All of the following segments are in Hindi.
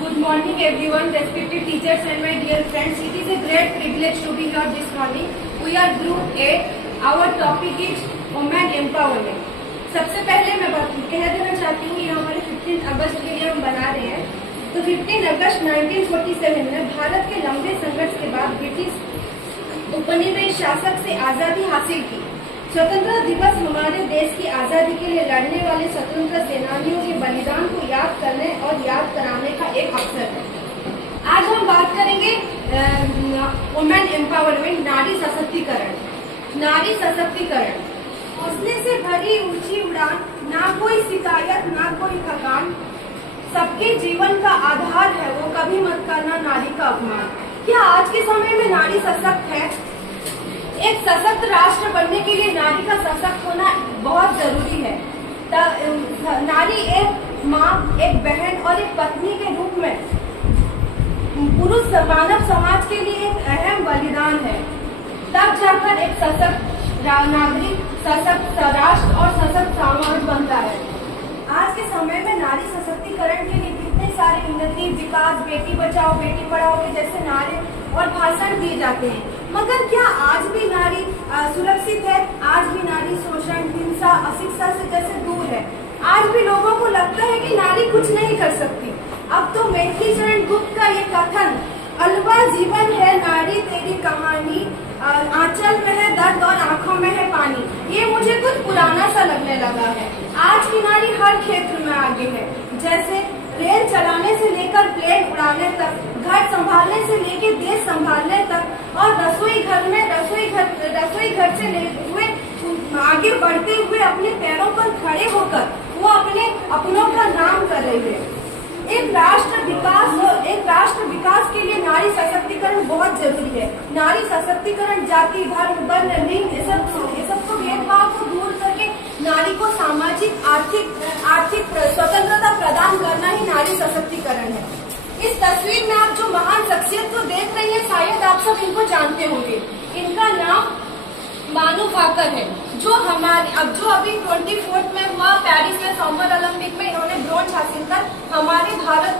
Good morning everyone, respected teachers and my dear friends. It is a great privilege to be here this morning. We are Group A. Our topic is Women Empowerment. सबसे पहले मैं कह देना चाहती हूँ, ये हमारे 15 अगस्त के लिए हम बना रहे हैं। तो 15 अगस्त 1947 में भारत के लंबे संघर्ष के बाद ब्रिटिश उपनिवेश शासक से आजादी हासिल की। स्वतंत्रता दिवस हमारे देश की आजादी के लिए लड़ने वाले स्वतंत्रता सेनानियों के बलिदान को याद करने और याद कराने का एक अवसर है। आज हम बात करेंगे वुमेन एम्पावरमेंट, नारी सशक्तिकरण। नारी सशक्तिकरण, हौसले से भरी ऊंची उड़ान, ना कोई शिकायत ना कोई थकान, सबके जीवन का आधार है वो, कभी मत करना नारी का अपमान। क्या आज के समय में नारी सशक्त है? एक सशक्त राष्ट्र बनने के लिए नारी का सशक्त होना बहुत जरूरी है। नारी एक माँ, एक बहन और एक पत्नी के रूप में पुरुष मानव समाज के लिए एक अहम बलिदान है। तब जाकर एक सशक्त नागरिक, सशक्त राष्ट्र और सशक्त समाज बनता है। आज के समय में नारी सशक्तिकरण के लिए कितने सारे उन्नति, विकास, बेटी बचाओ बेटी पढ़ाओ के जैसे नारे और भाषण दिए जाते हैं, मगर क्या आज भी नारी सुरक्षित है? आज भी नारी शोषण, हिंसा, अशिक्षा से जैसे दूर है। आज भी लोगों को लगता है कि नारी कुछ नहीं कर सकती। अब तो मैथिली चरण गुप्त का ये कथन, अलवा जीवन है नारी तेरी कहानी, आंचल में है दर्द और आंखों में है पानी, ये मुझे कुछ पुराना सा लगने लगा है। आज की नारी हर क्षेत्र में आगे है, जैसे रेल चलाने से लेकर प्लेन उड़ाने तक, घर संभालने से लेकर देश संभालने तक, और रसोई घर से लेते हुए आगे बढ़ते हुए अपने पैरों पर खड़े होकर वो अपने अपनों का नाम कर रही है। एक राष्ट्र विकास के लिए नारी सशक्तिकरण बहुत जरूरी है। नारी सशक्तिकरण जाति, धर्म, वर्ण, लिंग, ये सब को भेदभाव को दूर करके नारी को सामाजिक आर्थिक स्वतंत्रता प्रदान करना ही नारी सशक्तिकरण है। इस तस्वीर में आप जो महान शख्सियत को देख रही है, शायद आप सब इनको जानते होंगे। इनका नाम बानू भाकर है, जो अभी 24 में हुआ पेरिस में समर ओलंपिक में इन्होंने ब्रोंज हासिल कर हमारे भारत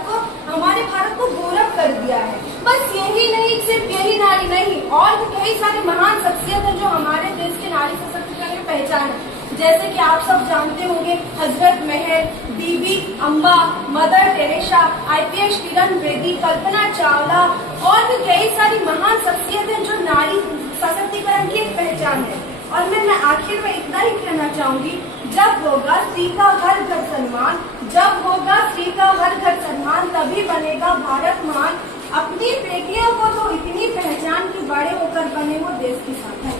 को गौरव कर दिया है। बस यही नहीं, सिर्फ यही नारी नहीं, और भी कई सारे महान शख्सियत है जो हमारे देश के नारी सशक्तिकरण की पहचान है। जैसे कि आप सब जानते होंगे, हजरत महल, बीबी Amba, mother Teresa, IPS Kiran Bedi, Kalpana Chawla, और भी कई सारी महान शख्सियत है जो नारी सशक्तिकरण की एक पहचान है। और मैं आखिर में इतना ही कहना चाहूंगी, जब होगा स्त्री का हर घर सम्मान, जब होगा स्त्री का हर घर सम्मान, तभी बनेगा भारत महान। अपनी बेटियों को तो इतनी पहचान की बड़े होकर बने वो देश की शान है।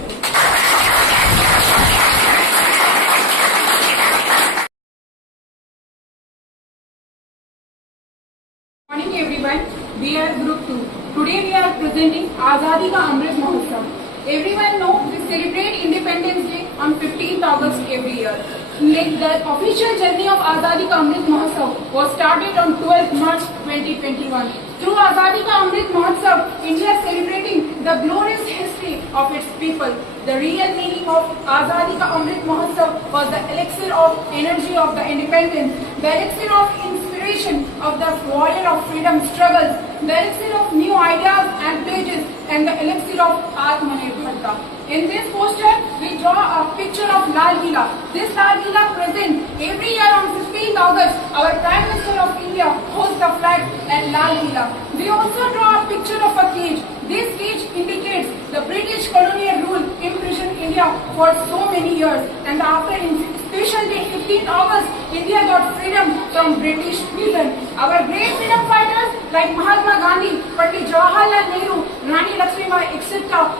Morning everyone, we are Group 2. Today we are presenting Azadi Ka Amrit Mahotsav. Everyone knows we celebrate Independence Day on 15th August every year. The official journey of Azadi Ka Amrit Mahotsav was started on 12th March 2021. Through Azadi Ka Amrit Mahotsav, India is celebrating the glorious history of its people. The real meaning of Azadi Ka Amrit Mahotsav was the elixir of energy of the independence, the elixir of inspiration of the warrior of freedom struggles, the elixir of new ideas and pledges, and the elixir of Atmanirbharta. In this poster, we draw a picture of Lal Killa. This Lal Killa presents every year on 15th August. Our Prime Minister of India holds the flag at Lal Killa. We also draw a picture of a cage. This cage indicates the British colonial rule imprisoned India for so many years, and after special day 15th August, India got freedom from British prison. Our great freedom fighters like Mahatma Gandhi, Pandit Jawaharlal Nehru, Rani Lakshmibai, etc.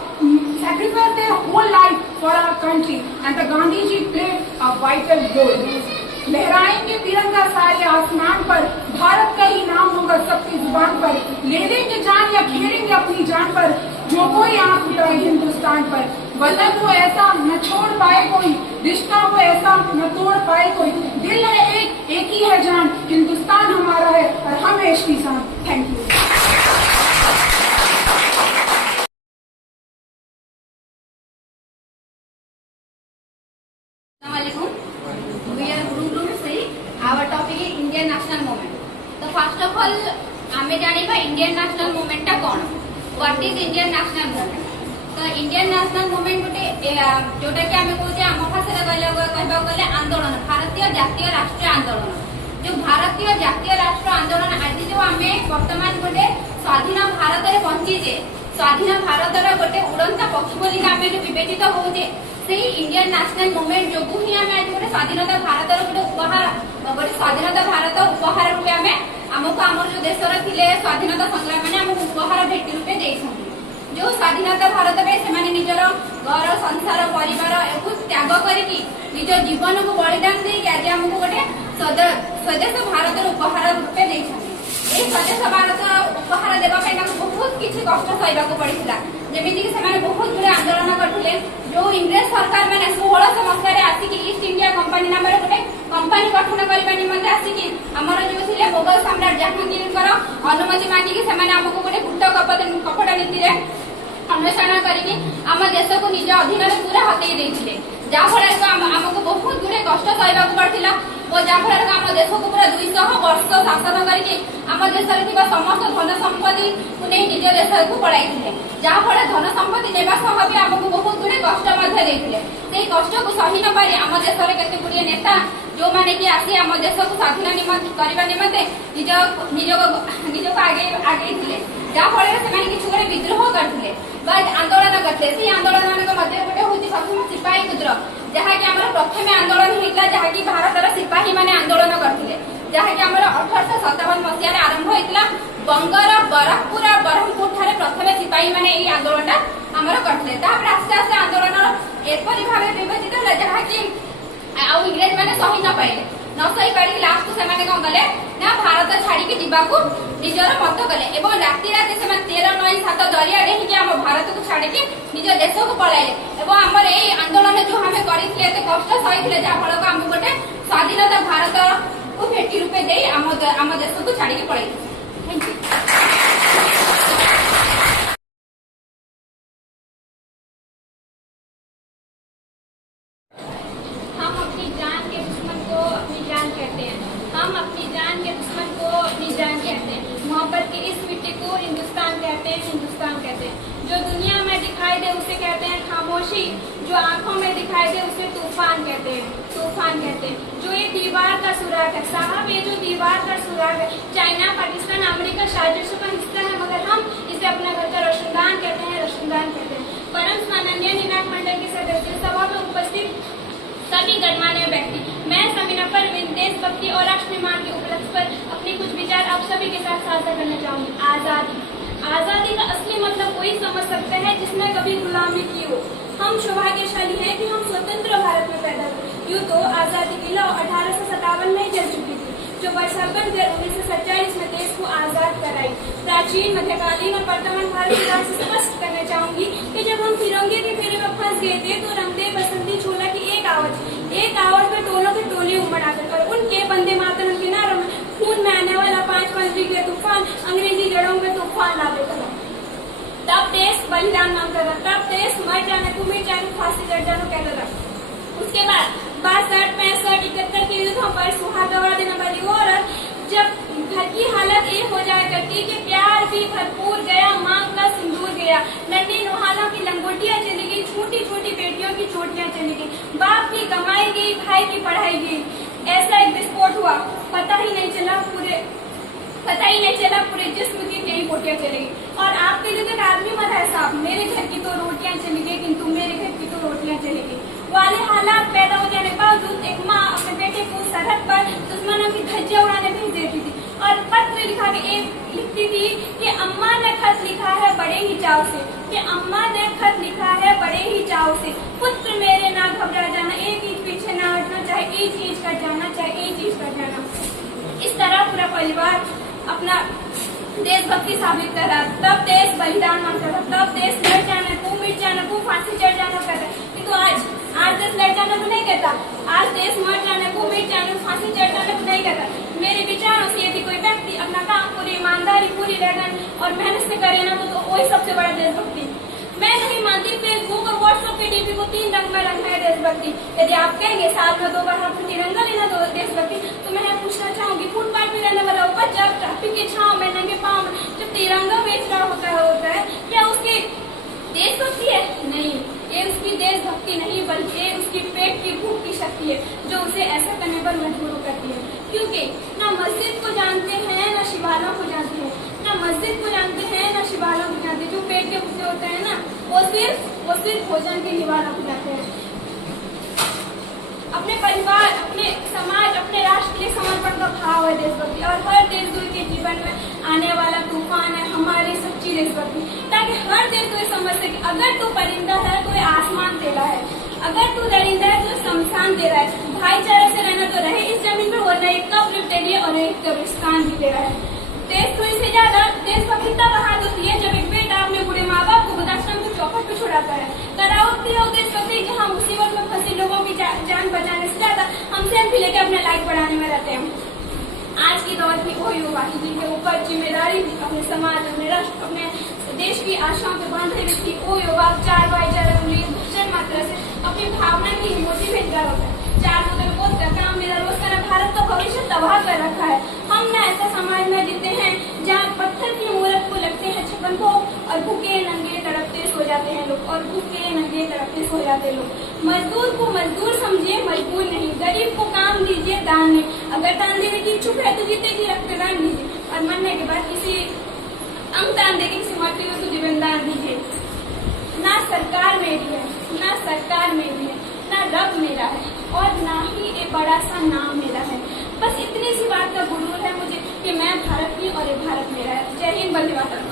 sacrificed their whole life for our country, and the Gandhi ji played a vital role. लहराएंगे तिरंगा सारे आसमान पर, भारत का ही नाम होगा सबकी जुबान पर, ले लेंगे जान या खेलेंगे अपनी जान पर, जो कोई आंख उठाए हिंदुस्तान पर। वतन को ऐसा न छोड़ पाए कोई, रिश्ता को ऐसा न तोड़ पाए कोई, दिल है एक ही है जान, हिंदुस्तान हमारा है और हम है इसकी शान। Thank you. We are Group 3. Our topic is Indian national movement. So first of all, आमे जानिबा इंडियन नेशनल मूवमेंट कौन what is Indian national movement. तो इंडियन नेशनल मूवमेंट गोटे जोटा कि आमे कहूचे आम भाषा कहबा गले आंदोलन भारतीय जातीय राष्ट्रीय आंदोलन। जो भारतीय जातीय राष्ट्र आंदोलन आज जो आमे वर्तमान गोटे स्वाधीन भारत रे बंचीजे स्वाधीन भारत रे गोटे उड़ंता पक्षी बोली आमे जो विवेचित होउजे से इंडियन नेशनल मूवमेंट जो ही आमे आज गोटे स्वाधीनता भारत रे गोटे उपहार गोटे स्वाधीनता भारत उपहार रूपे आमे हमको आम जो देशर थिले स्वाधीनता संग्राम माने हमको उपहार भेटी रूपे देइछन्ति। जो स्वाधीनता भारत में से निजर घर संसार परिवार त्याग करके निज जीवन को बलिदान देके आज आमको गोटे स्वदेश भारत उपहार रूपे देइछन्ति। ए स्वदेश भारत उपहार देवाई बहुत किसी कष्ट सहवाक पड़ता जमीक बहुत गुड़े आंदोलन करते। जो इंग्रेज सरकार मैंने 1600 मसीह आसिक ईस्ट इंडिया कंपानी नाम गोटे कंपानी गठन करने निमंते आसिक आमर जो थे मोगल सम्राट जहांगीर अनुमति मांगिकी आमको गोटे गुप्त कपट नीति अन्वेषण करके आम देश को निज अधीन पूरा हतई देते जहाँफल आमको बहुत गुड़े कष्ट सहवाक पड़ता और जहाँफल आम देश को पूरा 200 वर्ष शासन करके आम देश में समस्त धन संपत्ति को नहीं निज देश को पड़ाई जहाँफल धन संपत्ति नेवा सह भी आमको बहुत गुड़े कष्ट से कष्ट को सही न पारि आम देश में केते गुड़िए नेता जो मैंने कि आसी आम देश को स्वाधीन करने निमंते निज को आगे थे जहाँफल से किसी गोटे विद्रोह करते आंदोलन करते आंदोलन मध्य गोटे हूँ प्रथम सिपाही विद्रोह जहाँकि आम प्रथम आंदोलन होता जहाँकि भारतर सिपाही मैंने आंदोलन करते जहाँकि आम 1857 मसीह आरंभ होता बंगर बरहपुर और ब्रह्मपुर ठारे प्रथम सिपाही मैंने यही आंदोलन आमर करते आस्ते आस्ते आंदोलन एपरी भाव विभाजित है जहाँकि इंग्रेज मैंने सही न पाइले न सही पारि लास्ट से कौन कले ना भारत छाड़ी जीवाकू निजर मत कले और राति राति से 13 नई 7 दरिया डेहिकी आम भारत को छाड़ी निज देश को पलाइले और आमर ये आंदोलन जो आम करते कष्ट सही जहाँफल आम गोटे स्वाधीनता भारत को भेटी रूपे दे आम देश को छाड़ी पड़े। Thank you. हम अपनी जान के दुश्मन को अपनी जान कहते हैं। हम अपनी जान के दुश्मन को अपनी जान कहते हैं। मोहब्बत की इस मिट्टी को हिंदुस्तान कहते हैं। हिंदुस्तान कहते हैं। जो दुनिया में दिखाई दे उसे कहते हैं खामोशी। जो आंखों में दिखाई दे उसे तूफान कहते हैं। तूफान कहते हैं। जो ये दीवार का सुराग है साहब, ये जो दीवार का सुराग है चाइना पाकिस्तान अमेरिका साजिशों का हिस्सा है मगर हम इसे अपना घर का रोशनदान कहते हैं। रोशनदान कहते हैं। परम माननीय निनाद मंडल के सदस्य सभा में उपस्थित सभी गणमान्य व्यक्ति, मैं समीना परवीन देशभक्ति और राष्ट्र निर्माण के उपलक्ष्य पर अपने कुछ विचार आप सभी के साथ साझा करना चाहूंगी। आजादी। आजादी का असली मतलब वही समझ सकते हैं जिसने कभी गुलामी की हो। हम सौभाग्यशाली हैं कि हम स्वतंत्र भारत में पैदा हुए। यूँ तो आजादी की लौ 1857 में जल चुकी थी जो वर्षापन कर 1947 में देश को आजाद कराई। प्राचीन मध्यकालीन और वर्तमान भारत के राज से स्पष्ट करना चाहूंगी कि जब हम तिरंगे के फेरे में फंस गए थे तो रंगदे बसंती छोला की एक आवाज में टोलों के टोले उमड़ आते और उनके बंदे मातरम के नारों में खून में आने वाला 5 डिग्री तूफान अंग्रेजी जड़ों में तूफान ला देता था। तब देश बलिदान मांगता था। तब देश मर जाने को मिट जाने फांसी चढ़ जाने कहता था। उसके बाद 62, 65, 71 के युद्धों पर सुहाग गवा देने वाली औरत जब घर की हालत ये हो जाए करती कि प्यार भी भरपूर गया, मांग का सिंदूर गया, नन्ही नुहालों की लंगोटियां चली गई, छोटी छोटी बेटियों की चोटियां चली गई, बाप की कमाई गई, भाई की पढ़ाई गई। ऐसा एक विस्फोट हुआ, पता ही नहीं चला पूरे जिस्म की कई पोटियां चली गई। और आपके लिए तो आदमी मत है साहब, मेरे घर की तो रोटियां चली गई किंतु मेरे घर की तो रोटियां चली गई वाले हालात पैदा हो जाने के बावजूद एक माँ अपने बेटे को सरहद पर दुश्मनों की धज्जियां उड़ाने भेज देती थी और पत्र लिखती थी कि अम्मा ने खत लिखा है बड़े ही चाव से, कि अम्मा ने खत लिखा है बड़े ही चाव से, पुत्र मेरे ना घबरा जाना, एक इंच पीछे ना हटना, चाहे एक चीज कर जाना, चाहे एक चीज कर जाना। इस तरह पूरा परिवार अपना देशभक्ति साबित कर रहा। तब देश बलिदान मांगता था। तब देश लड़ जाने को मिट जाने को फांसी चढ़ जाना कहता, किंतु आज देश लड़ जाने को नहीं कहता। आज देश मर जाने को मिट जाने को फांसी चढ़ जाने को नहीं कहता। मेरे विचारों से यदि कोई व्यक्ति अपना काम पूरी ईमानदारी पूरी लगन और मेहनत से करे ना तो वही सबसे बड़ा देशभक्ति। मैं नहीं मानती फेसबुक और व्हाट्सएप के डीपी को 3 रंग में रंगना है देशभक्ति। यदि आप कहेंगे साल में 2 बार हाथ में तिरंगा लेना तो देशभक्ति, तो मैं पूछना चाहूंगी फुटपाथ में रहने वाला बच्चा ट्रैफिक की छांव में नंगे तिरंगा बेच रहा होता है, क्या उसकी देशभक्ति है? नहीं, ये उसकी देशभक्ति नहीं बल्कि ये उसकी पेट की भूख की शक्ति है जो उसे ऐसा करने पर मजबूर करती है। क्योंकि ना मस्जिद को जानते हैं ना शिवाला को जानते हैं, ना मस्जिद को जानते हैं ना शिवाला को जानते हैं। जो पेट के भूखे होते हैं ना, वो सिर्फ भोजन के निवाला को जाते हैं। अपने परिवार, अपने समाज, अपने राष्ट्र के लिए समर्पण का भाव है देशभक्ति। और हर देशद्रोही के जीवन में आने वाला तूफान है हमारी सच्ची देशभक्ति, ताकि हर देशद्रोही समझ सके अगर तू परिंदा है तो ये आसमान तेरा है, अगर तू दरिंदा है तो शमशान तेरा है। भाईचारे से रहना तो रहे इस जमीन पर, वरना एक कब्र तेरी है और एक कब्रिस्तान भी तेरा है। देशद्रोही से ज्यादा देशभक्ति तब हाथ होती है जब एक बेटा अपने बुढ़े माँ बाप को वृद्धाश्रम के चौखट पर छुड़ाता है। करावती हो देशभक्ति जहाँ मुसीबत में फंसे लोगों की जान बचाने से ज्यादा हम सेल्फी लेके अपने लाइफ बढ़ाने में रहते हैं। आज की दौर की वो युवा है जिनके ऊपर जिम्मेदारी थी अपने समाज, अपने राष्ट्र, अपने देश की आशाओं पे बांधे हुए थी। वो युवा 4 भाईचारे भीषण मात्रा से अपनी भावना की मोटिवेट कर होता है। 4 में बहुत काम मेरा रोज करा भारत का भविष्य तबाह कर रखा है। हम न ऐसा समाज में जीते हैं जहाँ पत्थर की मूरत को लगते हैं छप्पन को और भूखे नंगे तड़पते सो जाते हैं लोग, और भूखे नंगे तड़पते सो जाते लोग। मजदूर को मजदूर समझिए, मजबूर नहीं। गरीब को काम दीजिए, दान नहीं। अगर दान देने की इच्छुक है तो जीते की रक्तदान दीजिए, और मरने के बाद किसी अंग दान देके किसी मरते हुए को जीवन दान दीजिए। ना सरकार मेरी है, ना सरकार मेरी है, ना रब मेरा है, और ना ही एक बड़ा सा नाम मेरा है। बस इतनी सी बात का गुरूर है मुझे कि मैं भारत की और ये भारत मेरा है। जय Hind, Vande Mataram.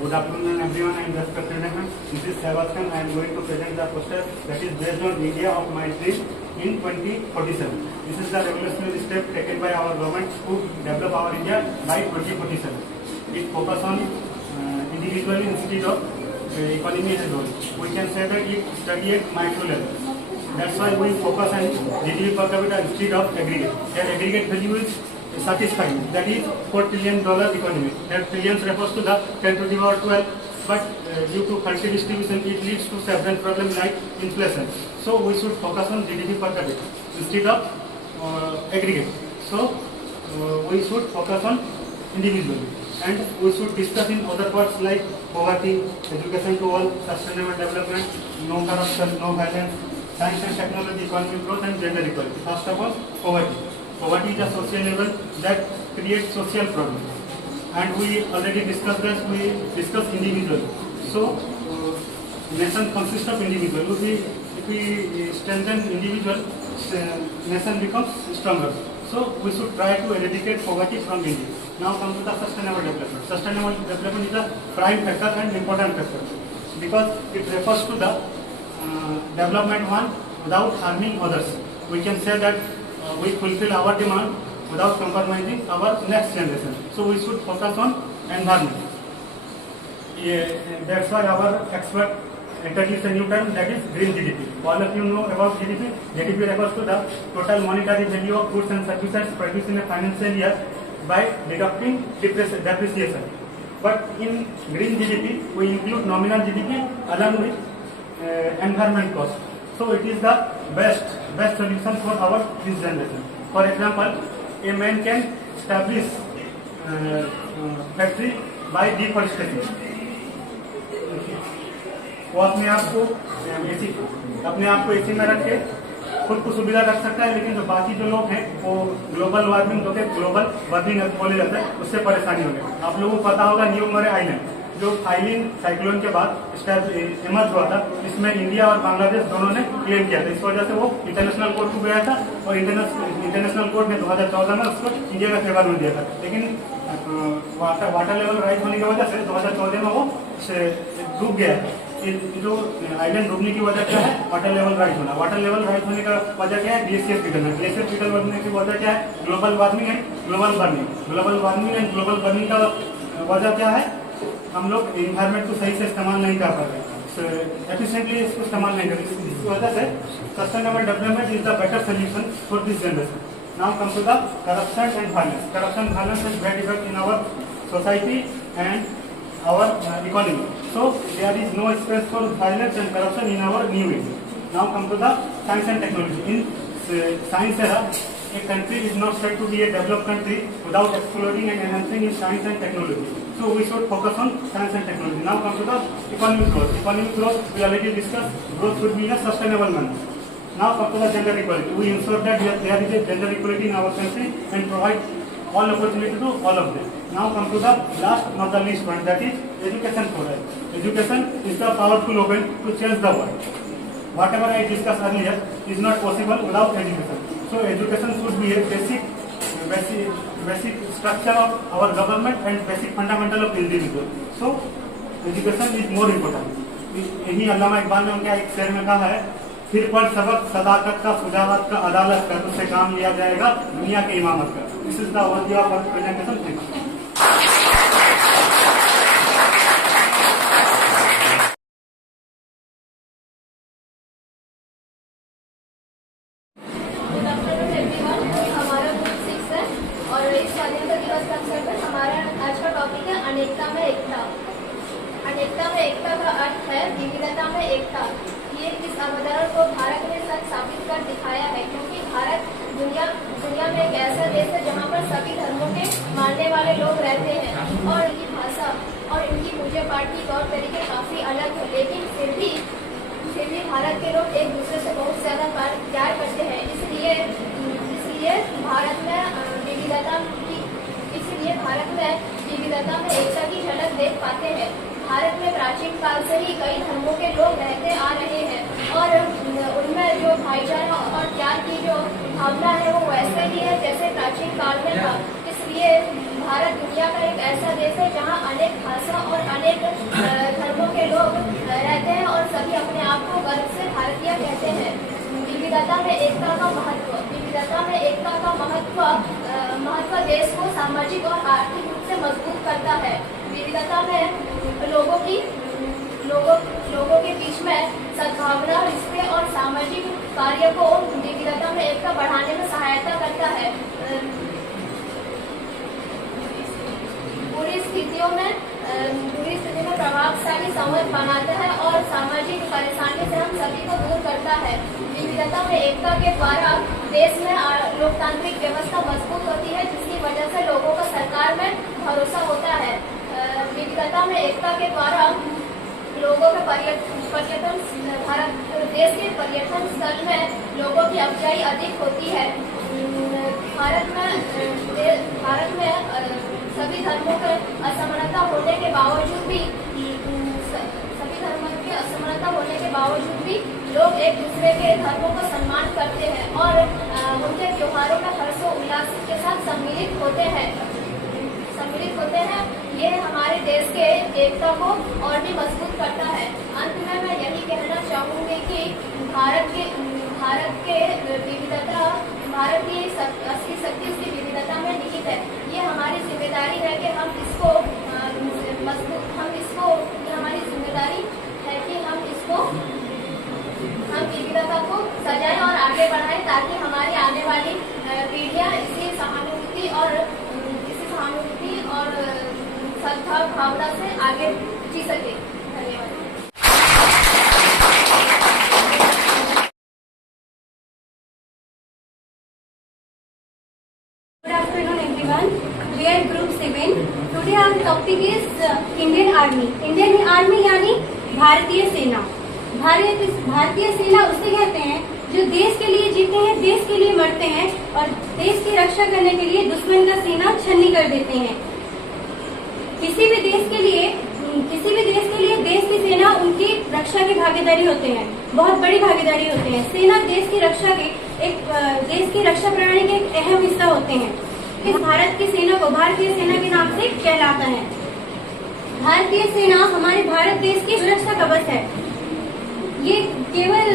Good afternoon everyone, I am Jasper Trenehan. This is Sebastian. I am going to present the poster that is based on India of my dream in 2047. This is the revolutionary step taken by our government to develop our India by 2047. It focuses on individual instead of economy as a whole. We can say that it study at micro level. That's why we focus on GDP per capita instead of aggregate. That aggregate value is satisfying. That is $4 trillion economy. That trillions refers to the 10 to the power 12. But due to country distribution, it leads to several problems like inflation. So we should focus on GDP per capita instead of aggregate. So we should focus on individual, and we should discuss in other parts like poverty, education to all, sustainable development, no corruption, no violence, science and technology, economic growth, and gender equality. First of all, poverty. Poverty is a social level that creates social problems, and we already discussed that. We discussed individual. So nation consists of individual. If we strengthen individual, nation becomes stronger. So we should try to eradicate poverty from India. Now come to the sustainable development. Sustainable development is a prime factor and important factor because it refers to the development one without harming others. We can say that we fulfill our demand without compromising our next generation. So we should focus on environment. That's why our expert introduced a new term, that is green GDP. All of you know about GDP. GDP refers to the total monetary value of goods and services produced in a financial year by deducting depreciation. But in green GDP, we include nominal GDP along with environment cost. So it is the best solution for our this generation. For example, a man can establish factory by deforestation. वो अपने आप को एसी में रख के खुद को सुविधा रख सकता है, लेकिन जो बाकी जो लोग हैं वो ग्लोबल वार्मिंग बोले जाता है, उससे परेशानी हो गई। आप लोगों को पता होगा न्यू मरे आइलैंड जो फाइलिन साइक्लोन के बाद इमर्ज हुआ था, इसमें इंडिया और बांग्लादेश दोनों ने क्लेम किया था। इस वजह से वो इंटरनेशनल कोर्ट को गया था और इंटरनेशनल कोर्ट ने 2014 में उसको इंडिया का फेवर में दिया था। लेकिन वाटर लेवल राइज होने की वजह से 2014 में वो डूब गया है। जो आइलैंड डूबने की वजह क्या है? वाटर लेवल राइज होना। वाटर लेवल राइज होने का वजह क्या है? ग्लेशियर पिघलना। ग्लेशियर पिघलने की वजह क्या है? Global warming and global warming. Global warming and global warming का वजह क्या है? हम लोग इन्वायरमेंट को सही से इस्तेमाल नहीं कर पा रहे, एफिशिएंटली इसको इस्तेमाल नहीं कर रहे। इसकी वजह से sustainable development is the better solution for this generation. Now come to the corruption and violence. Corruption and violence has bad effect in our society and our economy. So there is no space for violence and corruption in our new age. Now come to the science and technology. In science era, a country is not said to be a developed country without exploring and enhancing in science and technology. So we should focus on science and technology. Now come to the economic growth. Economic growth, we already discussed, growth should be in a sustainable manner. Now come to the gender equality. We ensure that there is a gender equality in our country and provide all opportunity to all of them. Now come to the last, not the least point, that is education for all. Education is the powerful weapon to change the world. Whatever I discussed earlier is not possible without education. So education should be a basic structure of our government and basic fundamental of individual. So education is more important. यही अल्लामा इकबाल ने उनका एक शेर में कहा है, फिर पर सबक सदाकत का, सुजावत का, अदालत का, उससे काम लिया जाएगा दुनिया के इमामत का. This is the overview of our presentation. Thank you. हमारा ग्रुप 6 है और इस स्वाधीनता दिवस के अवसर पर हमारा आज का टॉपिक है अनेकता में एकता. अनेकता में एकता का अर्थ है विविधता में एकता. ये इस अवधारणा को भारत ने सच साबित कर दिखाया है, क्योंकि भारत दुनिया में एक ऐसा देश है जहाँ पर सभी धर्मों के मानने वाले लोग रहते हैं और इनकी भाषा और इनकी पूजा पाठ की तौर तरीके काफी अलग है, लेकिन फिर भी भारत के लोग एक दूसरे से बहुत ज्यादा प्यार करते हैं. इसलिए भारत में विविधता में एकता की झलक देख पाते हैं. भारत में प्राचीन काल से ही कई धर्मों के लोग रहते आ रहे हैं और उनमें जो भाईचारा और प्यार की जो भावना है वो वैसे ही है जैसे प्राचीन काल में था. इसलिए भारत दुनिया का एक ऐसा देश है जहाँ अनेक भाषा और अनेक धर्मों के लोग रहते हैं और सभी अपने आप को गर्व से भारतीय कहते हैं. विविधता में एकता का महत्व देश को सामाजिक और आर्थिक रूप से मजबूत करता है. विविधता में लोगों के बीच में सद्भावना, रिश्ते और सामाजिक कार्य को विविधता में एकता बढ़ाने में सहायता करता है. बुरी स्थितियों में प्रभावशाली संवाद बनाता है और सामाजिक परेशानी से हम सभी को दूर करता है. विविधता में एकता के द्वारा देश में लोकतांत्रिक व्यवस्था मजबूत होती है, जिसकी वजह से लोगों का सरकार में भरोसा होता है. विविधता में एकता के द्वारा लोगों के देश के पर्यटन स्थल में लोगों की अफजाई अधिक होती है. भारत में सभी धर्मों के असमानता होने के बावजूद भी लोग एक दूसरे के धर्मों का सम्मान करते हैं और उनके त्योहारों में हर्षोल्लास के साथ सम्मिलित होते हैं. ये हमारे देश के एकता को और भी मजबूत करता है. अंत में मैं यही कहना चाहूंगी कि भारत की असली शक्ति उसकी विविधता में निहित है. ये हमारी जिम्मेदारी है कि हम विविधता को सजाएं और आगे बढ़ाएं, ताकि हमारी आने वाली पीढ़ियां इसी सहानुभूति और सद्भाव भावना से आगे जी सके. धन्यवाद. Good afternoon, everyone. We are Group 7. Today our topic is Indian Army. Indian Army यानी भारतीय सेना. भारतीय सेना उसे कहते हैं जो देश के लिए जीते हैं, देश के लिए मरते हैं और देश की रक्षा करने के लिए दुश्मन का सीना छन्नी कर देते हैं. किसी भी देश के लिए देश की सेना उनकी रक्षा की भागीदारी होते हैं, बहुत बड़ी भागीदारी होते हैं. सेना देश की रक्षा प्रणाली के एक अहम हिस्सा होते हैं. इस भारत की सेना को भारतीय सेना के नाम से कहलाता है. भारतीय सेना हमारे भारत देश की सुरक्षा कवच है. ये केवल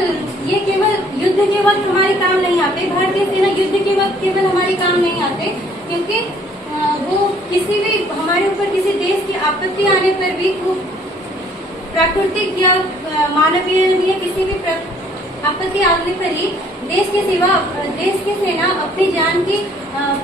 युद्ध के वक्त हमारे काम नहीं आते. भारतीय सेना युद्ध के वक्त केवल हमारे काम नहीं आते, क्योंकि वो किसी भी हमारे ऊपर किसी देश की आपत्ति आने पर भी प्राकृतिक या मानवीय या किसी भी आपत्ति आगने पर ही देश की सेना अपनी जान की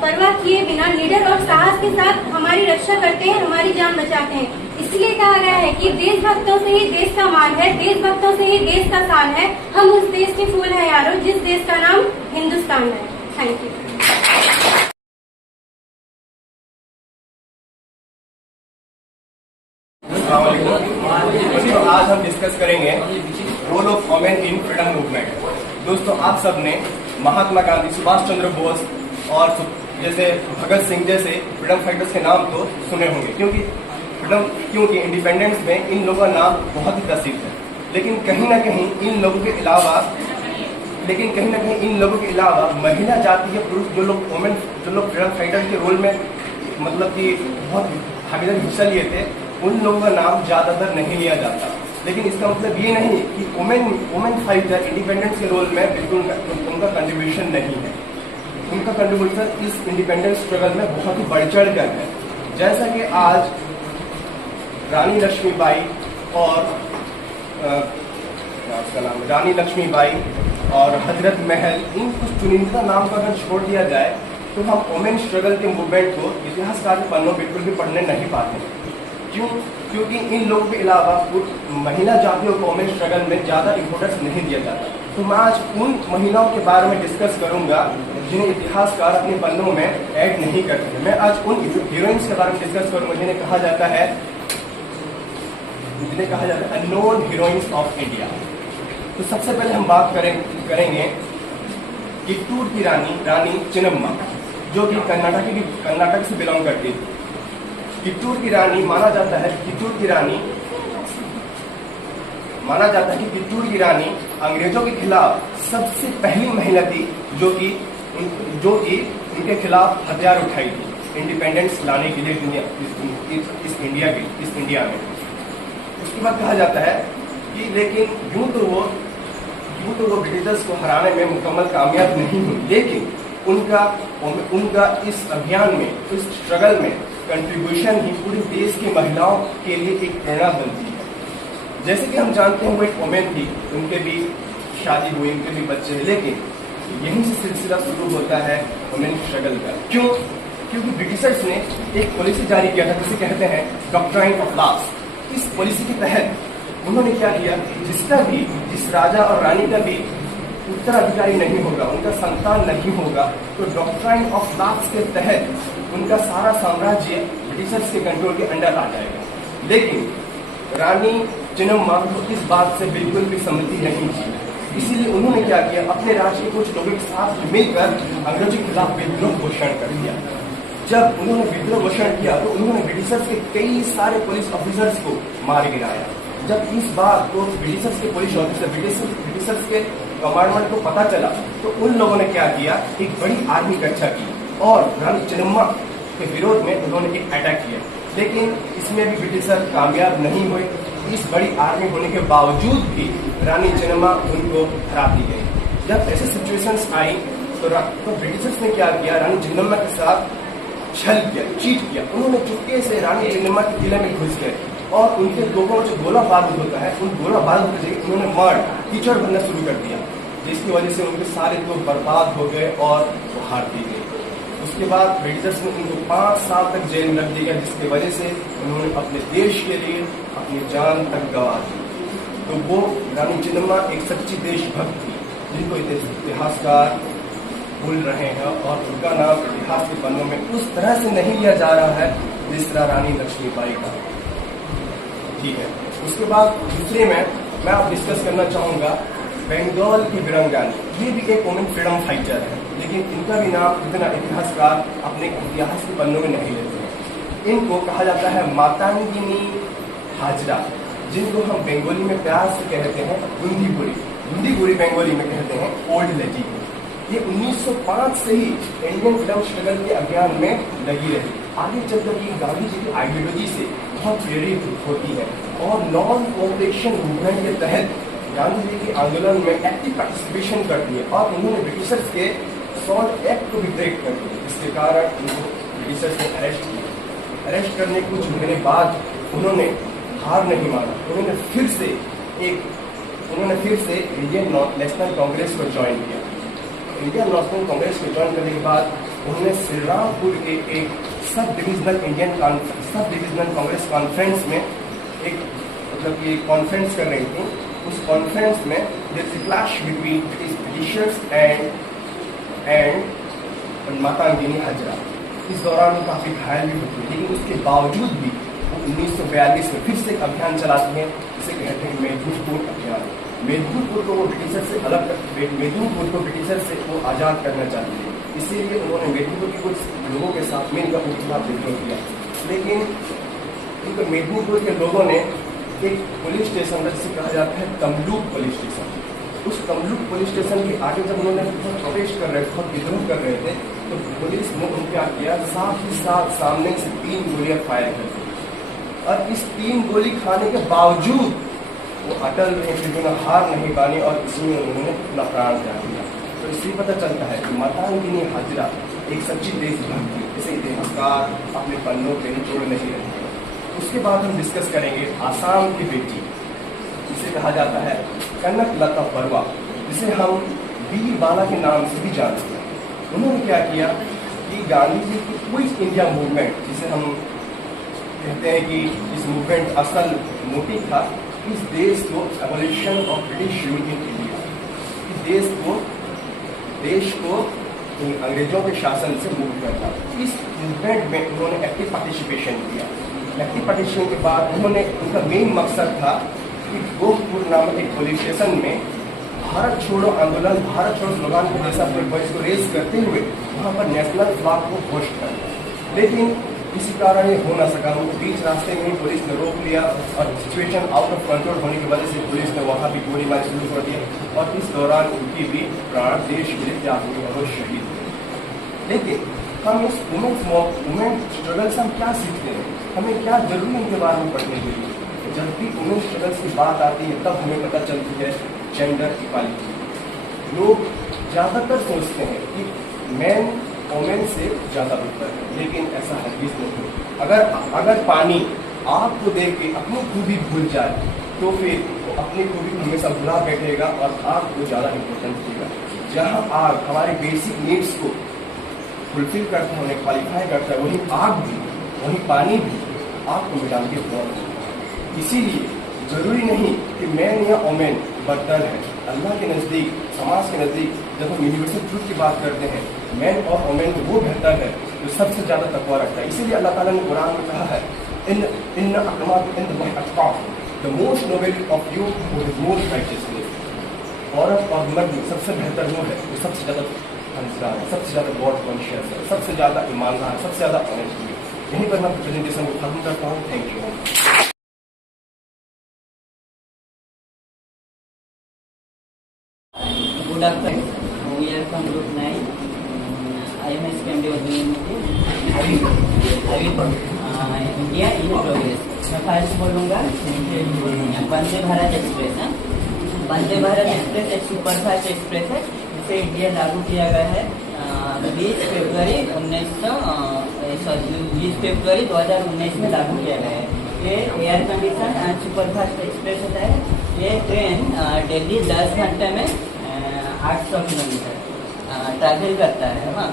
परवाह किए बिना निडर और साहस के साथ हमारी रक्षा करते हैं, हमारी जान बचाते हैं। इसलिए कहा गया है कि देशभक्तों से ही देश का मान है, देशभक्तों से ही देश का शान है। हम उस देश के फूल हैं यारों, जिस देश का नाम हिंदुस्तान है। Thank you. दोस्तों, आज हम डिस्कस करेंगे role of women in freedom movement. दोस्तों, आप सबने महात्मा गांधी, सुभाष चंद्र बोस और जैसे भगत सिंह जैसे फ्रीडम फाइटर्स के नाम तो सुने होंगे, क्योंकि इंडिपेंडेंस में इन लोगों का नाम बहुत ही प्रसिद्ध है। लेकिन कहीं ना कहीं इन लोगों के अलावा महिला जाति के पुरुष जो लोग फ्रीडम फाइटर के रोल में मतलब कि बहुत भागीदारी हिस्सा लिए थे, उन लोगों का नाम ज्यादातर नहीं लिया जाता। लेकिन इसका मतलब ये नहीं कि वुमेन फाइटर इंडिपेंडेंस के रोल में बिल्कुल उनका कंट्रीब्यूशन नहीं है। उनका कंट्रीब्यूशन इस इंडिपेंडेंस स्ट्रगल में बहुत ही बढ़ चढ़ कर है। जैसा कि आज रानी लक्ष्मीबाई और हजरत महल, इन कुछ चुनिंदा नाम का अगर छोड़ दिया जाए तो हम वुमेन स्ट्रगल के मूवमेंट को इतिहासकार के पन्नों बिल्कुल भी पढ़ने नहीं पाते। क्योंकि इन लोगों के अलावा महिला जातियों को वुमेन स्ट्रगल में ज्यादा इंपोर्टेंस नहीं दिया जाता। तो मैं आज उन महिलाओं के बारे में डिस्कस करूंगा जिन्हें इतिहासकार अपने पन्नों में ऐड नहीं करते हैं। मैं आज उन हीरोइंस के बारे में डिस्कस करूंगा जिन्हें कहा जाता है अननोन हीरोइंस ऑफ इंडिया। तो सबसे पहले हम बात करेंगे कित्तूर की रानी चिन्नम्मा, जो कि कर्नाटक से बिलोंग करती थी। कित्तूर की रानी माना जाता है कि कित्तूर की रानी अंग्रेजों के खिलाफ सबसे पहली महिला थी जो कि उनके खिलाफ हथियार उठाई थी इंडिपेंडेंस लाने के लिए इस इंडिया में। उसके बाद कहा जाता है कि लेकिन यूं तो वो ब्रिटिशर्स को हराने में मुकम्मल कामयाब नहीं हुई, लेकिन उनका इस अभियान में, इस स्ट्रगल में कंट्रीब्यूशन ही पूरे देश की महिलाओं के लिए एक प्रेरणा बनती है। जैसे कि हम जानते हैं वो एक वुमेन थी, उनके भी शादी हुई, उनके भी बच्चे हैं, लेकिन यहीं से सिलसिला शुरू होता है वुमेन स्ट्रगल का। क्योंकि ब्रिटिशर्स ने एक पॉलिसी जारी किया था जिसे कहते हैं डॉक्ट्राइन ऑफ लॉस। इस पॉलिसी के तहत उन्होंने क्या किया, जिस राजा और रानी का भी उत्तराधिकारी नहीं होगा, उनका संतान नहीं होगा, तो डॉक्ट्राइन ऑफ लॉस के तहत उनका सारा साम्राज्य ब्रिटिशर्स के कंट्रोल के अंडर आ जाएगा। लेकिन रानी चिन्नम्मा को इस बात से बिल्कुल भी सहमति नहीं थी। इसीलिए उन्होंने क्या किया, अपने राज्य के कुछ लोगों के साथ मिलकर अंग्रेजों के खिलाफ विद्रोह घोषणा कर दिया। जब उन्होंने विद्रोह घोषणा किया तो उन्होंने ब्रिटिशर्स के कई सारे पुलिस ऑफिसर्स को मार गिराया। जब इस बात को ब्रिटिशर्स के पुलिस ऑफिसर, ब्रिटिशर्स के कमांडमेंट को पता चला तो उन लोगों ने क्या किया, एक बड़ी आर्मी इकट्ठा की और रानी चिन्नम्मा के विरोध में उन्होंने एक अटैक किया। लेकिन इसमें भी ब्रिटिशर कामयाब नहीं हुए। इस बड़ी आर्मी होने के बावजूद भी रानी चिन्नम्मा उनको हरा दी गई। जब ऐसी सिचुएशंस आई तो ब्रिटिशर्स ने क्या किया, रानी चिन्नम्मा के साथ छल किया, चीट किया। उन्होंने चुपके से रानी चिन्नम्मा के किले में घुस गए और उनके लोगों में जो गोला बारूद होता है, उन गोला बारूद की जगह उन्होंने मर्ड कीचड़ भरना शुरू कर दिया, जिसकी वजह से उनके सारे लोग बर्बाद हो गए और वो हार दी गई। उसके बाद ब्रिटिशर्स ने उनको 5 साल तक जेल में रख दिया, जिसकी वजह से उन्होंने अपने देश के लिए अपनी जान तक गंवा दी। तो वो रानी चिन्नम्मा एक सच्ची देशभक्त थी, जिनको इतिहासकार भूल रहे हैं और उनका नाम इतिहास के पन्नों में उस तरह से नहीं लिया जा रहा है जिस तरह रानी लक्ष्मीबाई का। ठीक है, उसके बाद दूसरे में मैं आप डिस्कस करना चाहूंगा बंगाल की वीरांगनी। ये भी एक वुमेन फ्रीडम फाइटर है, लेकिन इनका भी नाम इतना इतिहासकार अपने इतिहास के पन्नों में नहीं लेते हैं। इनको कहा जाता है मातांगिनी हाजरा, जिनको हम बंगाली में प्यार से कहते हैं गुंदी बंगाली में कहते हैं ओल्ड लेडी। ये 1905 से ही इंडियन फ्रीडम स्ट्रगल के अभियान में लगी रही। आगे चलकर ये गांधी जी की आइडियोलॉजी से बहुत प्रेरित होती है और नॉन कोऑपरेशन मूवमेंट के तहत गांधी जी के आंदोलन में एक्टिव पार्टिसिपेशन करती है और उन्होंने ब्रिटिशर्स के सॉल्ट एक्ट को भी ब्रेक कर दिया, जिसके कारण उनको ब्रिटिशर्स ने अरेस्ट किया। अरेस्ट करने कुछ महीने बाद उन्होंने हार नहीं माना, उन्होंने फिर से एक उन्होंने फिर से इंडियन नेशनल कांग्रेस को ज्वाइन किया। इंडियन नेशनल कांग्रेस को ज्वाइन करने के बाद उन्होंने श्रीरामपुर के एक सब डिविजनल कांग्रेस कॉन्फ्रेंस में एक मतलब ये कॉन्फ्रेंस कर रही थी। उस कॉन्फ्रेंस में there is a clash between Britishers and Matangini Hazra. इस दौरान वो काफी घायल भी होती है, लेकिन उसके बावजूद भी वो 1942 में फिर से एक अभियान चलाती है, जिसे कहते हैं मेदिनीपुर अभियान। मेदिनीपुर को वो ब्रिटिशर से अलग मेदिनीपुर को ब्रिटिशर से वो आजाद करना चाहती है, इसीलिए उन्होंने मेदिनीपुर के कुछ लोगों के साथ मिलकर उपचुनाव विद्रोह किया। लेकिन उनके मेदिनीपुर के लोगों ने एक पुलिस स्टेशन जिसे कहा जाता है तमलुक पुलिस स्टेशन, उस तमलुक पुलिस स्टेशन के आगे जब उन्होंने प्रवेश कर रहे थे, बहुत विद्रोह कर रहे थे, तो पुलिस ने उनको क्या किया, साथ ही साथ सामने से 3 गोलियां फायर कर दी। और इस 3 गोली खाने के बावजूद वो अटल रहे, फिर उन्होंने हार नहीं मानी और इसमें उन्होंने अपना प्राण त्याग दिया। तो इससे पता चलता है कि मातांगिनी हाजरा एक सच्ची देशभक्ति, इसे इतिहासकार अपने पन्नों पे निचोड़ नहीं रहते। उसके बाद हम डिस्कस करेंगे आसाम की बेटी, जिसे कहा जाता है कनक लता बरुआ, जिसे हम वीर बाला के नाम से भी जानते हैं। उन्होंने क्या किया कि गांधी जी की क्विट इंडिया मूवमेंट, जिसे हम कहते हैं कि इस मूवमेंट असल मोटिव था इस देश को abolition of British rule in India, इस देश को अंग्रेजों के शासन से मुक्त करना। इस मूवमेंट में उन्होंने एक्टिव पार्टिसिपेशन किया। एक्टिव पार्टिसिपेशन के बाद उन्होंने उनका मेन मकसद था कि गोरखपुर नामक एक पुलिस स्टेशन में भारत छोड़ो आंदोलन, भारत छोड़ो स्लोगान को जैसा अपने वॉइस को रेज करते हुए वहाँ पर नेशनल फ्लैग को होस्ट करना। लेकिन किसी कारण ये हो ना सका, उनको बीच रास्ते में ही पुलिस ने रोक लिया और सिचुएशन आउट ऑफ कंट्रोल होने की वजह से पुलिस ने वहाँ भी गोलीबारी शुरू कर दिया और इस दौरान उनकी भी प्राण देश के लिए त्याग हुई और वो शहीद हुए। लेकिन हम इस वुमेन स्ट्रगल से हम क्या सीखते हैं, हमें क्या जरूरी इनके बारे में पढ़ने के लिए? जब भी वुमेन स्ट्रगल की बात आती है तब हमें पता चलती है जेंडर इक्वालिटी। लोग ज़्यादातर सोचते हैं कि मैन वुमेन से ज़्यादा बेहतर है, लेकिन ऐसा हरगिज़ नहीं। अगर पानी आग को देख के अपनी खूबी भूल जाए तो फिर वो अपनी खूबी को हमेशा भुला बैठेगा और आग को ज़्यादा इम्पोर्टेंस देगा। जहाँ आग हमारे बेसिक नीड्स को फुलफिल करता है, उन्हें क्वालिफाई करता है, वही आग भी, वही पानी भी आग को मिटा के बहुत। इसीलिए जरूरी नहीं कि मैन या वुमेन बदतर है। अल्लाह के नज़दीक, समाज के नज़दीक जब हम यूनिवर्सल ट्रूथ की बात करते हैं, मैन और वुमेन वो बेहतर है जो सबसे ज़्यादा तकवा रखता है। इसीलिए अल्लाह ताला ने कुरान में कहा है इन अकरमकुम अतकाकुम, the most noble of you who is most righteousness. औरत और मर्द सबसे बेहतर वो है जो सबसे ज़्यादा समझदार है, सबसे ज़्यादा गॉड कॉन्शियस है, सबसे ज़्यादा ईमानदार, सबसे ज़्यादा ऑनेस्ट है। यहीं पर मैं प्रेजेंटेशन को खत्म करता हूँ। Thank you. Good afternoon. We are from Group 9. I am SPMD of BMT. India in progress. मैं फर्स्ट बोलूँगा वंदे भारत एक्सप्रेस है। वंदे भारत एक्सप्रेस एक सुपरफास्ट एक्सप्रेस है जिसे इंडिया लागू किया गया है 20 फरवरी 2019 में लागू किया गया है। ये air condition and superfast express होता है। ये ट्रेन दिल्ली 10 घंटे में 800 किलोमीटर ट्रैवल करता है। हाँ,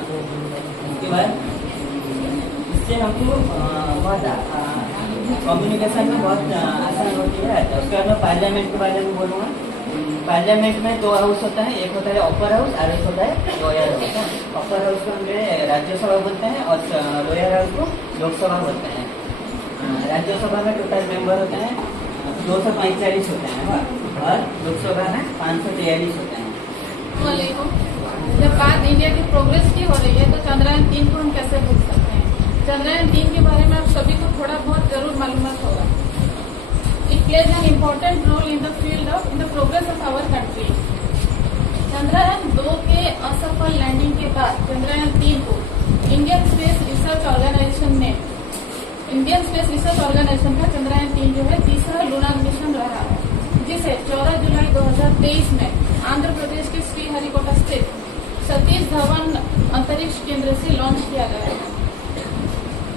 उसके बाद इससे हमको बहुत कम्युनिकेशन में बहुत आसान होती है। उसके बाद मैं पार्लियामेंट के बारे में बोलूँगा। पार्लियामेंट में 2 हाउस होता है, एक होता है अपर हाउस और एक होता है लोअर हाउस। अपर हाउस को हम राज्यसभा बोलते हैं और लोअर हाउस को लोकसभा बोलते हैं। राज्यसभा में टोटल मेंबर होते हैं 245 होते हैं और लोकसभा में 543 होते हैं। जब बात इंडिया की प्रोग्रेस की हो रही है तो चंद्रयान 3 को हम कैसे भूल सकते हैं? चंद्रयान 3 के बारे में आप सभी को थोड़ा बहुत जरूर मालूमात होगा। It plays an important role in the progress of our country. Chandrayaan 2 के असफल लैंडिंग के बाद चंद्रयान 3 को इंडियन स्पेस रिसर्च ऑर्गेनाइजेशन का चंद्रयान 3 जो है तीसरा लूनर मिशन रहा है, जिसे 14 जुलाई 2023 में आंध्र प्रदेश के श्रीहरिकोटा स्थित सतीश धवन अंतरिक्ष केंद्र से लॉन्च किया गया है।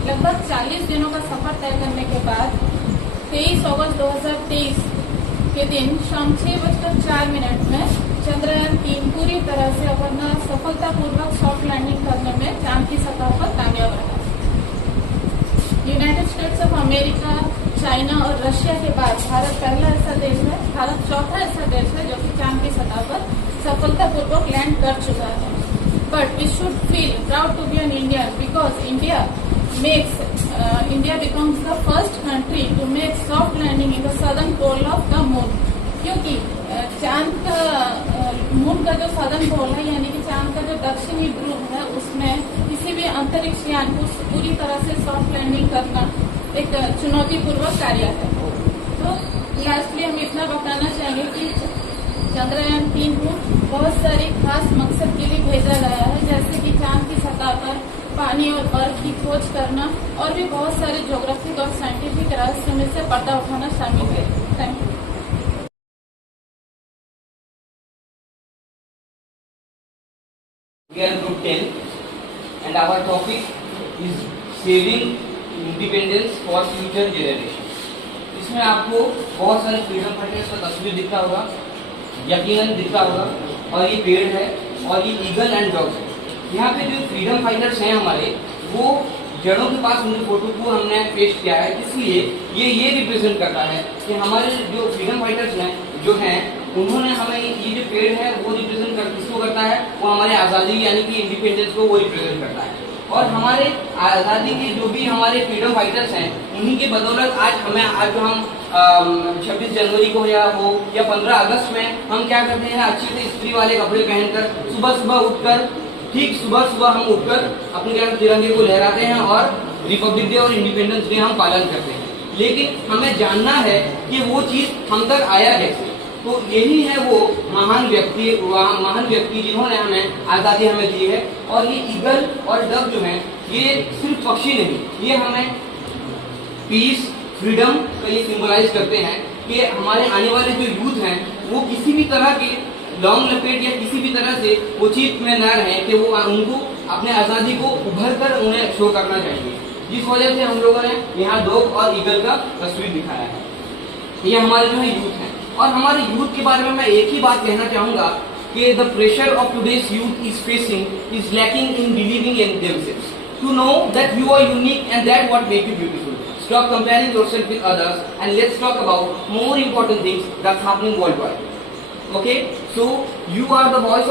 लगभग 40 दिनों का सफर तय करने के बाद 23 अगस्त 2023 के दिन शाम 6:04 में चंद्रयान-3 पूरी तरह से अपना सफलतापूर्वक सॉफ्ट लैंडिंग करने में चांद की सतह पर कामयाब रहा। United states of America, China और रशिया के बाद भारत पहला ऐसा देश है, भारत चौथा ऐसा देश है जो कि चांद की सतह पर सफलतापूर्वक लैंड कर चुका है। But we should feel proud to be an Indian because India becomes the first country to make soft landing in the southern pole of the moon. क्योंकि चांद का मून का जो सदर्न पोल है यानी कि चांद का जो दक्षिणी ध्रुव है उसमें किसी भी अंतरिक्ष यान को पूरी तरह से सॉफ्ट लैंडिंग करना एक चुनौतीपूर्वक कार्य है। तो लास्टली हम इतना बताना चाहेंगे कि चंद्रयान-3 को बहुत सारी खास मकसद के लिए भेजा गया है, जैसे कि चांद की सतह पर पानी और बर्फ की खोज करना और भी बहुत सारे ज्योग्राफिक और साइंटिफिक रहस्य में से पर्दा उठाना शामिल है। Thank you. We are group 10 and our topic is saving independence for future generation. इसमें आपको बहुत सारे फ्रीडम फाइटर्स का तस्वीर दिखता होगा, यकीनन दिखता होगा, और ये पेड़ है और ये ईगल एंड डॉग्स है। यहाँ पे जो फ्रीडम फाइटर्स हैं हमारे, वो जड़ों के पास उनकी फोटो को हमने पेश किया है, इसलिए ये रिप्रेजेंट करता है कि हमारे जो फ्रीडम फाइटर्स हैं जो हैं उन्होंने हमें ये जो पेड़ है वो रिप्रेजेंट किसको करता है, वो हमारे आज़ादी यानी कि इंडिपेंडेंस को वो रिप्रेजेंट करता है। और हमारे आज़ादी के जो भी हमारे फ्रीडम फाइटर्स हैं उन्हीं के बदौलत आज जो हम 26 जनवरी को या 15 अगस्त में हम क्या करते हैं, अच्छे से इस्त्री वाले कपड़े पहनकर सुबह उठकर सुबह हम उठकर अपने क्या तिरंगे को लहराते हैं और रिपब्लिक डे और इंडिपेंडेंस डे हम पालन करते हैं। लेकिन हमें जानना है कि वो चीज हम तक आया कैसे। तो यही है वो महान व्यक्ति जिन्होंने हमें आजादी हमें दी है। और ये ईगल और डक जो है ये सिर्फ पक्षी नहीं, ये हमें पीस फ्रीडम का ये सिंबलाइज करते हैं कि हमारे आने वाले जो यूथ हैं वो किसी भी तरह के लॉन्ग लपेट या किसी भी तरह से वो चीज में न रहे कि वो उनको अपने आजादी को उभर कर उन्हें शो करना चाहिए। जिस वजह से हम लोगों ने यहाँ डॉग और ईगल का तस्वीर दिखाया है। ये हमारे जो है यूथ हैं। और हमारे यूथ के बारे में मैं एक ही बात कहना चाहूंगा कि the pressure of today's youth is facing is lacking in believing in themselves to know that you are unique and that what make you beautiful. Stop comparing yourself with others and let's talk about more important things that's happening worldwide. Okay, so you are the voice of